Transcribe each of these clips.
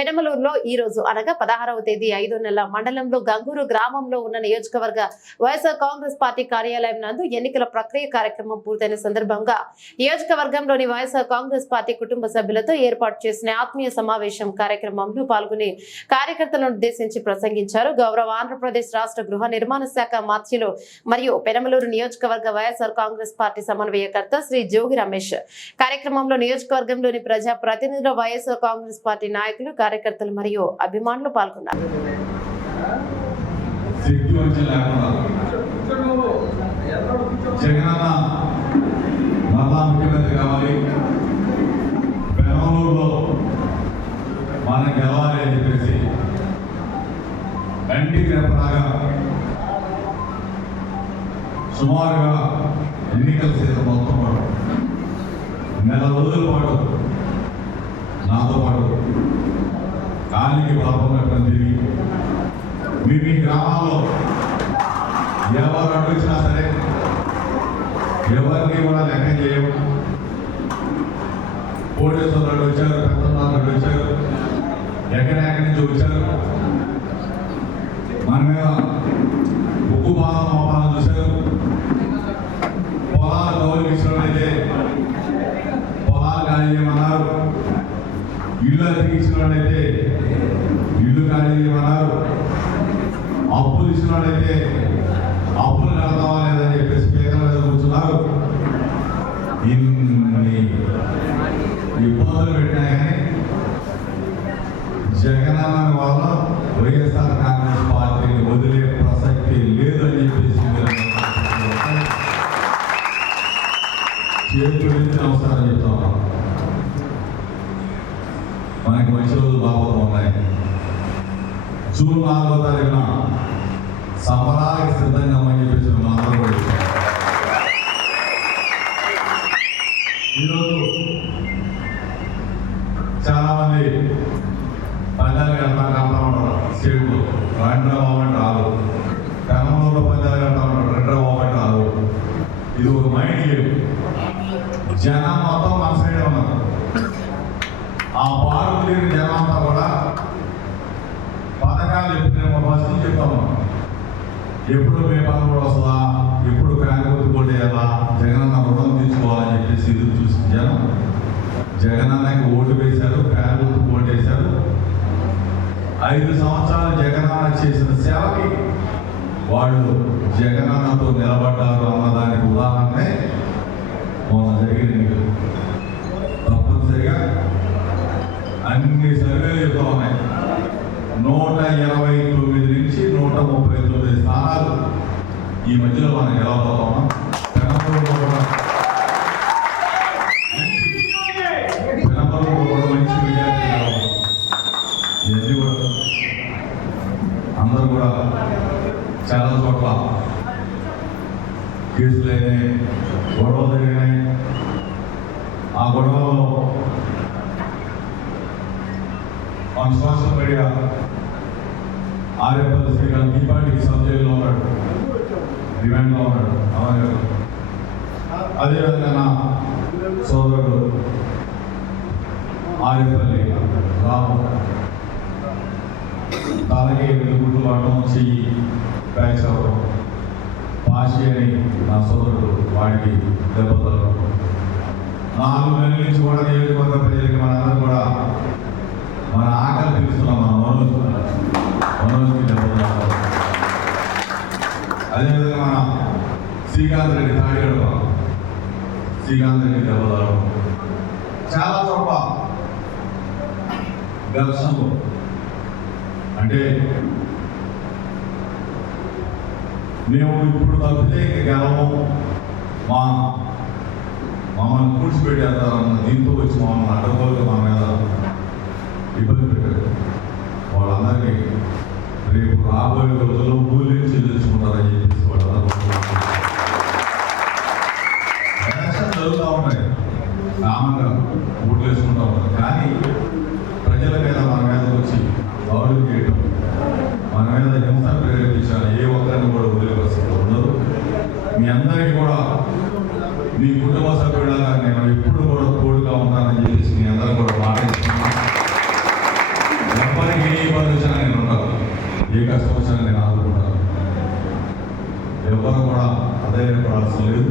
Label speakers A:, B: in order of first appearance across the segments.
A: ఈ రోజు అనగా పదహారవ తేదీ ఐదో నెల మండలంలో గంగూరు గ్రామంలో ఉన్న నియోజకవర్గ వైఎస్ఆర్ కాంగ్రెస్ పార్టీ కార్యాలయం నందు ఎన్నికల ప్రక్రియ కార్యక్రమం పూర్తయిన సందర్భంగా నియోజకవర్గంలోని వైఎస్ఆర్ కాంగ్రెస్ పార్టీ కుటుంబ సభ్యులతో ఏర్పాటు చేసిన ఆత్మీయ సమావేశం కార్యక్రమంలో పాల్గొని కార్యకర్తలను ఉద్దేశించి ప్రసంగించారు. గౌరవ ఆంధ్రప్రదేశ్ రాష్ట్ర గృహ నిర్మాణ శాఖ మాత్యులు మరియు పెనమలూరు నియోజకవర్గ వైఎస్ఆర్ కాంగ్రెస్ పార్టీ సమన్వయకర్త శ్రీ జోగి రమేష్. కార్యక్రమంలో నియోజకవర్గంలోని ప్రజా ప్రతినిధుల వైఎస్ఆర్ కాంగ్రెస్ పార్టీ నాయకులు కార్యకర్తలు మరియు అభిమానులు పాల్గొన్నారు.
B: కావాలి. మనం గెలవాలి అని చెప్పేసి కంటికి రెప్పలాగా సుమారుగా ఎన్నికల సీజన్ మొత్తం నెల రోజుల పాటు నాతో పాటు కాలికి బలపడిన తిరిగి మీ మీ గ్రామాల్లో ఎవరు అడుగుచ్చినా సరే ఎవరిని కూడా లెక్క చేయము. పోలీసు వాళ్ళు వచ్చారు పెద్దవాళ్ళు అడ్డు వచ్చారు ఎక్కడెక్కడి నుంచి వచ్చారు? మన మీద ఉక్కు బాధ మోపాలను చూశారు ఇల్లు అతికి ఇచ్చినట్లయితే ఇల్లు ఖాళీ చేయమన్నారు. అప్పులు ఇచ్చినట్లయితే అప్పులు మనకి మంచి రోజులు బాగా ఉన్నాయి. జూన్ నాలుగో తారీఖున సంబరాలకు సిద్ధంగా అని చెప్పేసి మా అందరూ కూడా ఈరోజు చాలామంది పందాలు కడతా కడతా ఉంటారు స్టేట్లు రెండు మూమెంట్ రాదు కర్నూలులో పందాలు కడతా ఉంటారు రెండు మూమెంట్ రాదు ఇది ఒక మైండ్ గేమ్. జనం మొత్తం మన సైడ్ ఉన్నారు ఆ బారు లేని జనం అంతా కూడా పథకాలు ఎప్పుడు నేను ఫస్ట్ చెప్తాను ఎప్పుడు మే కూడా వస్తుందా? ఎప్పుడు ఫ్యాన్ గుర్తు జగన్ జగనన్న రుణం తీసుకోవాలని చెప్పేసి ఎదురు చూసి జనం జగనన్నకి ఓటు వేశారు ఫ్యాన్ గుర్తు ఐదు సంవత్సరాలు జగనన్న చేసిన సేవకి వాళ్ళు జగనన్నతో నిలబడ్డారు అన్నదానికి ఉదాహరణే మొన్న జరిగిన ఎన్నికలు అన్ని సర్వేలు చెప్తా ఉన్నాయి నూట ఇరవై తొమ్మిది నుంచి నూట ముప్పై తొమ్మిది స్థానాలు ఈ మధ్యలో మనం గెలవబోతా ఉన్నాం పెనంబలూరులో కూడా మంచి- కూడా మంచి మెజారిటీ ఇవన్నీ కూడా. అందరూ కూడా చాలా చోట్ల కేసులు అయినాయి గొడవలు జరిగినాయి. ఆ గొడవలో మన సోషల్ మీడియా ఆర్యపల్లి శ్రీకాంత్ ఈ పార్టీకి సబ్ జైల్లో ఉన్నాడు. రిమాండ్లో ఉన్నాడు. అవును అదేవిధంగా నా సోదరుడు ఆర్యపల్లి రాము. తలకి గుడ్లు పడటం చెయ్యి ప్యాచ్ అవ్వడం పాషి అని నా సోదరుడు వాడికి దెబ్బతలు నాలుగు నెలల నుంచి కూడా నియోజకవర్గ ప్రజలకి మనందరం శ్రీకాంత్ రెడ్డి తాడిగడప శ్రీకాంత్ రెడ్డి దెబ్బ చాలా చోట్ల ఘర్షణలు. అంటే మేము ఇప్పుడు తప్పితే ఇంక గెలవము. మా మమ్మల్ని కూర్చిపెట్టేస్తారన్న దీంతో వచ్చి మమ్మల్ని అడ్డగోలుగా మా మీద ఇబ్బంది పెట్టారు. వాళ్ళందరికీ రేపు రాబోయే రోజుల్లో కూలి చెల్లించుకుంటారని చెప్పేసి వాళ్ళందరూ ఎలక్షన్ జరుగుతూ ఉన్నాయి కామంగా ఓట్లు వేసుకుంటూ ఉంటారు కానీ ప్రజల మీద మన మీద వచ్చి దాడులు చేయటం మన మీద హింస ప్రేరేపించాలి ఏ ఒక్కరిని కూడా వదిలే పరిస్థితి ఉండదు మీ అందరికీ కూడా మీ కుటుంబ సభ్యులుగా నేను ఎప్పుడు కూడా తోడుగా ఉంటానని చెప్పేసి మీ అందరూ కూడా మాటిస్తున్నాను ఎప్పటికీ ఏ కష్టం వచ్చినా నేను ఆదుకుంటాను ఎవరు కూడా అధైర్యపడాల్సిన లేదు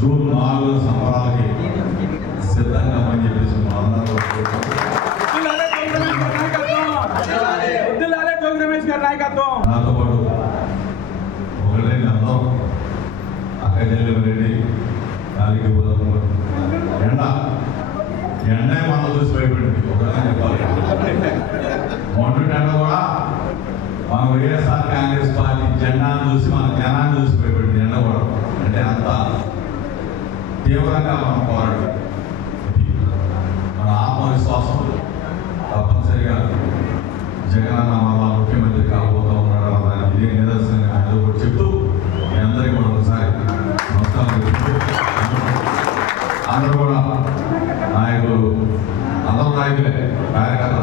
B: జూన్ నాలుగు సంబరాలకి సిద్ధంగా అని చెప్పేసి మా నాతో పాటు ఒకటే అందరం అక్క చెల్లెలు రెడ్డి నాలుగు పోదాము ఎండ ఎండే మనం చూసి భయపడింది. ఒకటే చెప్పాలి. మొన్నటి ఎండ కూడా మన వైఎస్ఆర్ కాంగ్రెస్ పార్టీ జెండాను చూసి మన జనాన్ని చూసి భయపడింది. ఎండ కూడా. అంటే అంత తీవ్రంగా మనం పోరాడు మన ఆత్మవిశ్వాసం తప్పనిసరిగా జగనన్న మళ్ళా ముఖ్యమంత్రి కాబోతా ఉన్నాడు అన్న ఇదే నిదర్శనంగా ఏదో ఒకటి చెప్తూ మీ అందరికీ కూడా ఒకసారి నమస్కారం చెప్తూ అందరూ కూడా నాయకులు అందరూ నాయకులే కార్యకర్తలు